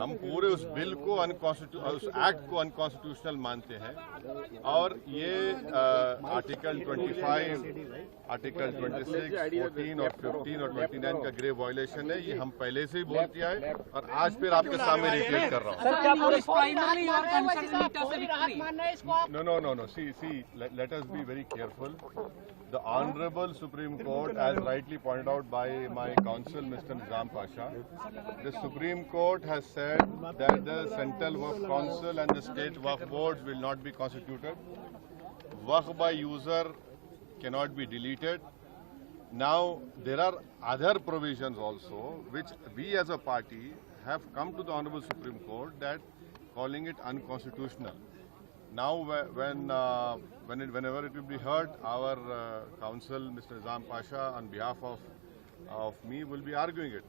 हम पूरे उस बिल को उस एक्ट को अनकॉन्स्टिट्यूशनल मानते हैं और ये आर्टिकल 25, आर्टिकल 26, 14 और 15 और 29 का ग्रेव वायलेशन है। ये हम पहले से ही बोल किया है और आज फिर आपके सामने रिपीट कर रहा हूँ। No. See, let us be very careful. The Honorable Supreme Court, as rightly pointed out by my counsel, Mr. Nizam Pasha, the Supreme Court has said that the Central Waqf Council and the State Waqf Boards will not be constituted. Waqf by user cannot be deleted. Now, there are other provisions also which we as a party have come to the Honorable Supreme Court that calling it unconstitutional. Now, whenever it will be heard, our counsel, Mr. Nizam Pasha, on behalf of me, will be arguing it.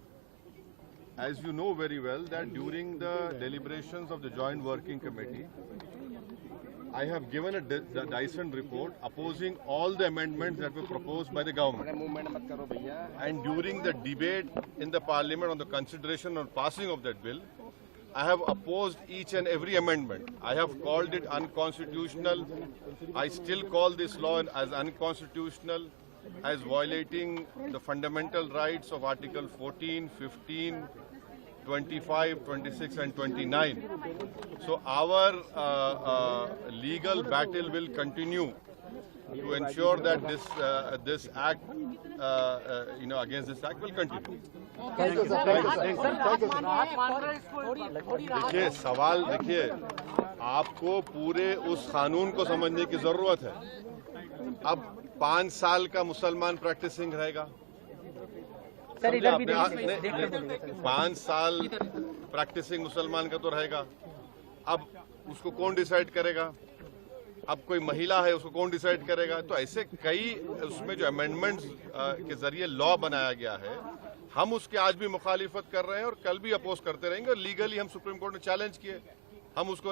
As you know very well, that during the deliberations of the Joint Working Committee, I have given a Dyson report opposing all the amendments that were proposed by the government. And during the debate in the Parliament on the consideration or passing of that bill, I have opposed each and every amendment. I have called it unconstitutional. I still call this law as unconstitutional, as violating the fundamental rights of Article 14, 15, 25, 26 and 29. So our legal battle will continue to ensure that this act, against this act will continue. देखिए सवाल देखिए आपको पूरे उस कानून को समझने की जरूरत है। अब 5 साल का मुसलमान प्रैक्टिसिंग रहेगा, 5 साल प्रैक्टिसिंग मुसलमान का तो रहेगा। अब उसको कौन डिसाइड करेगा? अब कोई महिला है उसको कौन डिसाइड करेगा? तो ऐसे कई उसमें जो अमेंडमेंट्स के जरिए लॉ बनाया गया है, हम उसके आज भी मुखालिफत कर रहे हैं और कल भी अपोज करते रहेंगे। और लीगली हम सुप्रीम कोर्ट में चैलेंज किए, हम उसको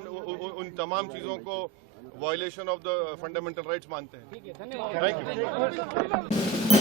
उन तमाम चीजों को violation of the fundamental rights मानते हैं। Thank you.